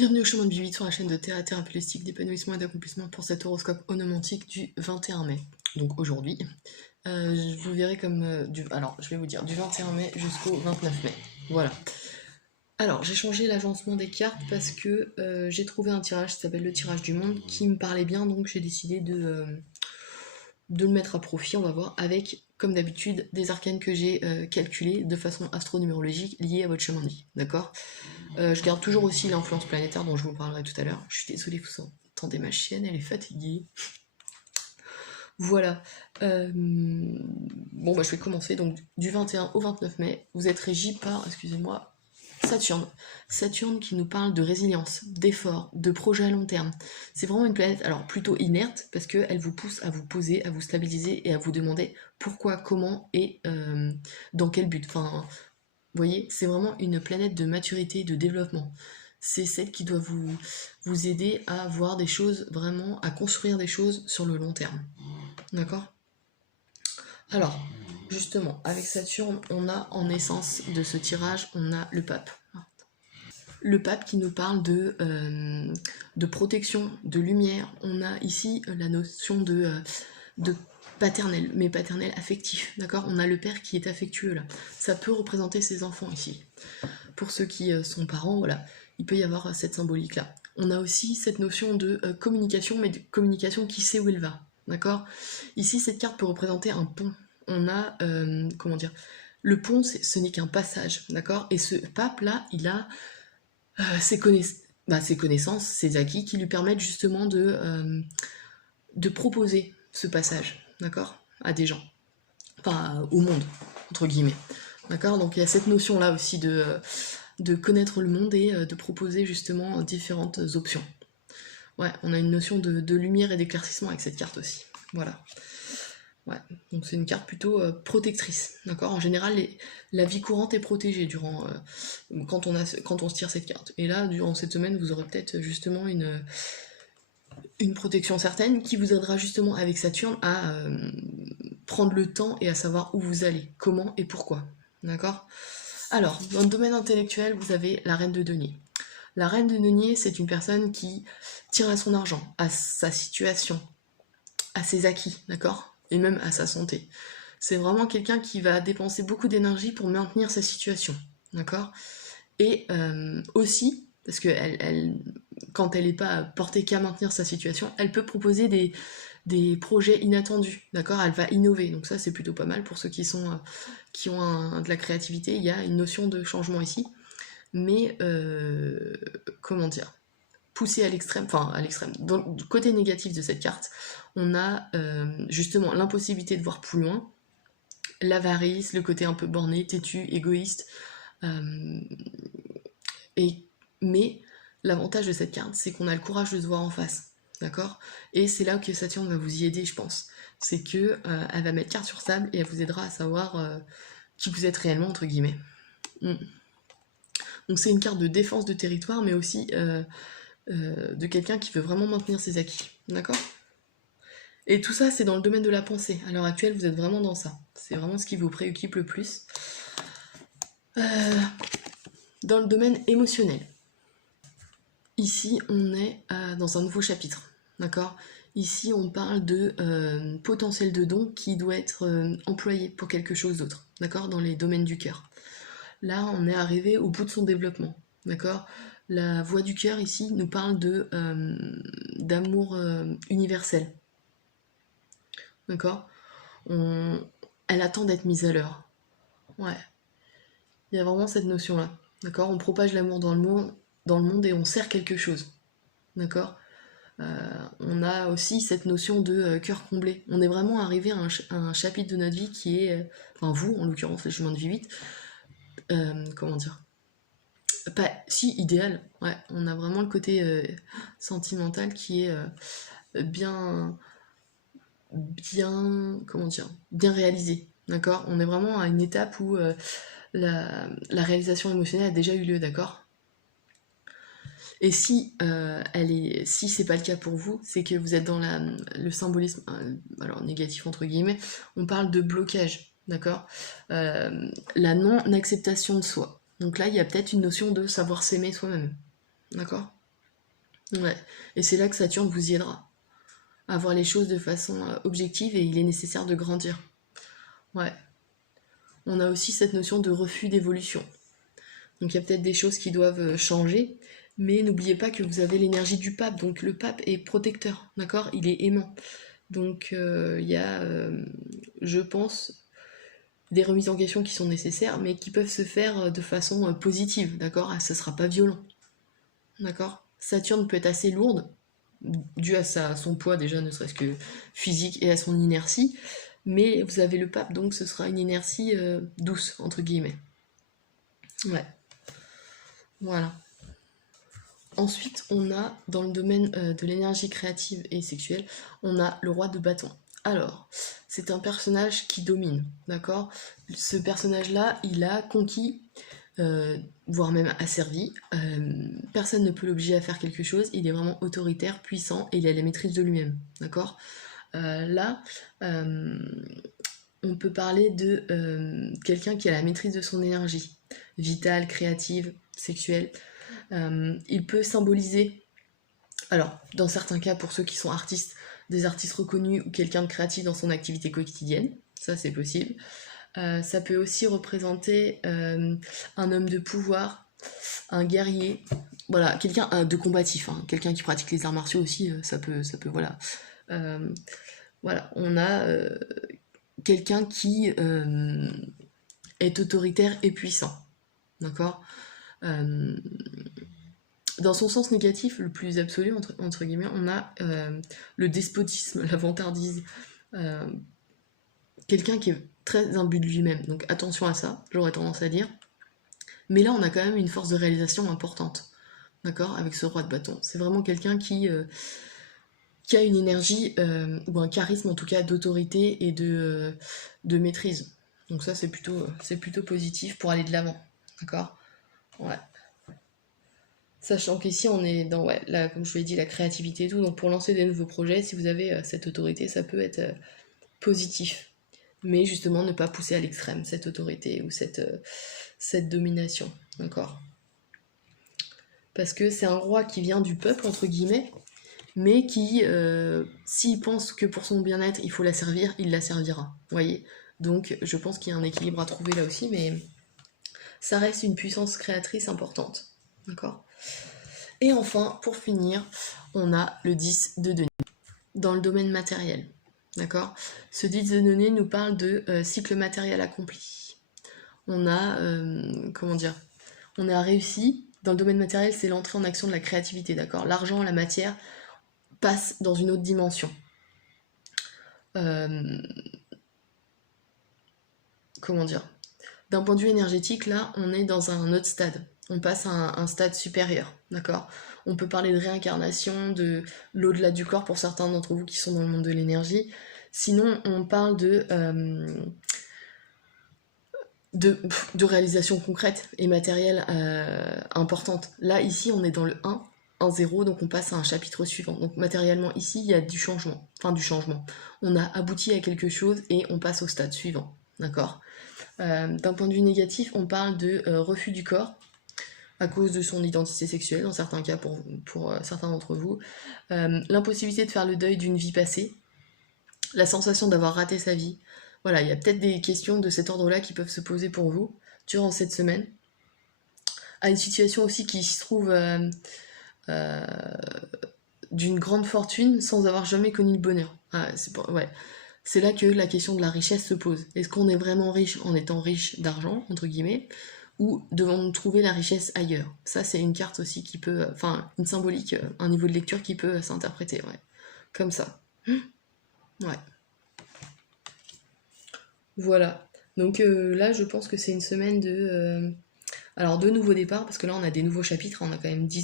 Bienvenue au chemin de Vivi sur la chaîne de thérapie holistique d'épanouissement et d'accomplissement pour cet horoscope onomantique du 21 mai. Donc aujourd'hui, vous verrez comme alors je vais vous dire du 21 mai jusqu'au 29 mai. Voilà. Alors j'ai changé l'agencement des cartes parce que j'ai trouvé un tirage qui s'appelle le tirage du monde qui me parlait bien, donc j'ai décidé de le mettre à profit, on va voir, avec, comme d'habitude, des arcanes que j'ai calculés de façon astronumérologique liées à votre chemin de vie, d'accord? Je garde toujours aussi l'influence planétaire dont je vous parlerai tout à l'heure. Je suis désolée, vous entendez ma chienne, elle est fatiguée. Voilà. Bon, bah, je vais commencer. Donc, du 21 au 29 mai, vous êtes régi par, excusez-moi, Saturne. Saturne qui nous parle de résilience, d'effort, de projet à long terme. C'est vraiment une planète, alors plutôt inerte, parce qu'elle vous pousse à vous poser, à vous stabiliser et à vous demander pourquoi, comment et dans quel but. Enfin, vous voyez, c'est vraiment une planète de maturité, de développement. C'est celle qui doit vous aider à voir des choses vraiment, à construire des choses sur le long terme. D'accord? Alors, justement, avec Saturne, on a en essence de ce tirage, on a le pape. Le pape qui nous parle de protection, de lumière. On a ici la notion de paternel, mais paternel affectif, d'accord? On a le père qui est affectueux là. Ça peut représenter ses enfants ici. Pour ceux qui sont parents, voilà, il peut y avoir cette symbolique là. On a aussi cette notion de communication, mais de communication qui sait où elle va, d'accord? Ici, cette carte peut représenter un pont. On a, comment dire, le pont, ce n'est qu'un passage, d'accord? Et ce pape là, il a ses connaissances, ses acquis qui lui permettent justement de proposer ce passage, d'accord, à des gens, enfin au monde, entre guillemets, d'accord. Donc il y a cette notion-là aussi de connaître le monde et de proposer justement différentes options. Ouais, on a une notion de lumière et d'éclaircissement avec cette carte aussi, voilà. Ouais, donc c'est une carte plutôt protectrice, d'accord. En général, la vie courante est protégée durant quand on se tire cette carte. Et là, durant cette semaine, vous aurez peut-être justement une protection certaine qui vous aidera justement avec Saturne à prendre le temps et à savoir où vous allez, comment et pourquoi, d'accord. Alors, dans le domaine intellectuel, vous avez la reine de denier. La reine de denier, c'est une personne qui tient à son argent, à sa situation, à ses acquis, d'accord, et même à sa santé. C'est vraiment quelqu'un qui va dépenser beaucoup d'énergie pour maintenir sa situation, d'accord. Et aussi, parce que quand elle n'est pas portée qu'à maintenir sa situation, elle peut proposer des projets inattendus, d'accord. Elle va innover, donc ça c'est plutôt pas mal pour ceux qui ont de la créativité. Il y a une notion de changement ici, mais comment dire, poussé à l'extrême, enfin à l'extrême. Dans le côté négatif de cette carte, on a justement l'impossibilité de voir plus loin, l'avarice, le côté un peu borné, têtu, égoïste. Mais l'avantage de cette carte, c'est qu'on a le courage de se voir en face, d'accord. Et c'est là que Saturne va vous y aider, je pense. C'est que elle va mettre carte sur table et elle vous aidera à savoir qui vous êtes réellement, entre guillemets. Donc c'est une carte de défense de territoire, mais aussi de quelqu'un qui veut vraiment maintenir ses acquis, d'accord. Et tout ça, c'est dans le domaine de la pensée. À l'heure actuelle, vous êtes vraiment dans ça. C'est vraiment ce qui vous préoccupe le plus. Dans le domaine émotionnel. Ici, on est dans un nouveau chapitre, d'accord. Ici, on parle de potentiel de don qui doit être employé pour quelque chose d'autre, d'accord, dans les domaines du cœur. Là, on est arrivé au bout de son développement, d'accord. La voix du cœur, ici, nous parle d'amour universel, d'accord. Elle attend d'être mise à l'heure, ouais. Il y a vraiment cette notion-là, d'accord. On propage l'amour dans le monde et on sert quelque chose, d'accord. On a aussi cette notion de cœur comblé. On est vraiment arrivé à un chapitre de notre vie qui est, enfin vous en l'occurrence, les chemins de vie 8, comment dire, pas si idéal, ouais. On a vraiment le côté sentimental qui est comment dire, bien réalisé, d'accord. On est vraiment à une étape où la réalisation émotionnelle a déjà eu lieu, d'accord. Et si si c'est pas le cas pour vous, c'est que vous êtes dans le symbolisme, alors négatif entre guillemets, on parle de blocage, d'accord. La non-acceptation de soi. Donc là, il y a peut-être une notion de savoir s'aimer soi-même, d'accord. Ouais. Et c'est là que Saturne vous y aidera à voir les choses de façon objective et il est nécessaire de grandir. Ouais. On a aussi cette notion de refus d'évolution. Donc il y a peut-être des choses qui doivent changer, mais n'oubliez pas que vous avez l'énergie du pape. Donc le pape est protecteur, d'accord? Il est aimant. Donc il y a, je pense, des remises en question qui sont nécessaires, mais qui peuvent se faire de façon positive, d'accord? Ah, ça sera pas violent, d'accord? Saturne peut être assez lourde, dû à son poids déjà, ne serait-ce que physique, et à son inertie, mais vous avez le pape, donc ce sera une inertie douce, entre guillemets. Ouais, voilà. Ensuite, on a, dans le domaine de l'énergie créative et sexuelle, on a le roi de bâton. Alors, c'est un personnage qui domine, d'accord? Ce personnage-là, il a conquis, voire même asservi. Personne ne peut l'obliger à faire quelque chose. Il est vraiment autoritaire, puissant, et il a la maîtrise de lui-même, d'accord? Là, on peut parler de quelqu'un qui a la maîtrise de son énergie, vitale, créative, sexuelle. Il peut symboliser, alors dans certains cas pour ceux qui sont artistes, des artistes reconnus ou quelqu'un de créatif dans son activité quotidienne, ça c'est possible. Ça peut aussi représenter un homme de pouvoir, un guerrier, voilà, quelqu'un de combatif, hein, quelqu'un qui pratique les arts martiaux aussi, ça peut, voilà. Voilà, on a quelqu'un qui est autoritaire et puissant, d'accord? Dans son sens négatif, le plus absolu, entre guillemets, on a le despotisme, la vantardise, euh, quelqu'un qui est très imbu de lui-même. Donc attention à ça, j'aurais tendance à dire. Mais là, on a quand même une force de réalisation importante, d'accord, avec ce roi de bâton. C'est vraiment quelqu'un qui a une énergie, ou un charisme en tout cas, d'autorité et de maîtrise. Donc ça, c'est plutôt positif pour aller de l'avant, d'accord? Ouais. Sachant qu'ici, on est dans, ouais, comme je vous l'ai dit, la créativité et tout. Donc, pour lancer des nouveaux projets, si vous avez cette autorité, ça peut être positif. Mais justement, ne pas pousser à l'extrême cette autorité ou cette domination. D'accord? Parce que c'est un roi qui vient du peuple, entre guillemets, mais qui, s'il pense que pour son bien-être, il faut la servir, il la servira. Vous voyez? Donc, je pense qu'il y a un équilibre à trouver là aussi, mais ça reste une puissance créatrice importante. D'accord? Et enfin, pour finir, on a le 10 de denier, dans le domaine matériel. D'accord? Ce 10 de denier nous parle de cycle matériel accompli. On a, comment dire, on a réussi, dans le domaine matériel, c'est l'entrée en action de la créativité, d'accord? L'argent, la matière, passe dans une autre dimension. Comment dire? D'un point de vue énergétique, là, on est dans un autre stade. On passe à un stade supérieur, d'accord? On peut parler de réincarnation, de l'au-delà du corps pour certains d'entre vous qui sont dans le monde de l'énergie. Sinon, on parle de réalisation concrète et matérielle importante. Là, ici, on est dans le 1-0, donc on passe à un chapitre suivant. Donc matériellement, ici, il y a du changement. Enfin, du changement. On a abouti à quelque chose et on passe au stade suivant, d'accord? D'un point de vue négatif, on parle de refus du corps à cause de son identité sexuelle, dans certains cas pour certains d'entre vous. L'impossibilité de faire le deuil d'une vie passée, la sensation d'avoir raté sa vie. Voilà, il y a peut-être des questions de cet ordre-là qui peuvent se poser pour vous durant cette semaine. À une situation aussi qui se trouve d'une grande fortune sans avoir jamais connu le bonheur. Ah, ouais. C'est là que la question de la richesse se pose. Est-ce qu'on est vraiment riche en étant riche d'argent, entre guillemets, ou devons-nous trouver la richesse ailleurs? Ça, c'est une carte aussi qui peut, enfin, une symbolique, un niveau de lecture qui peut s'interpréter, ouais. Comme ça. Ouais. Voilà. Donc là, je pense que c'est une semaine alors de nouveaux départs, parce que là, on a des nouveaux chapitres, on a quand même 10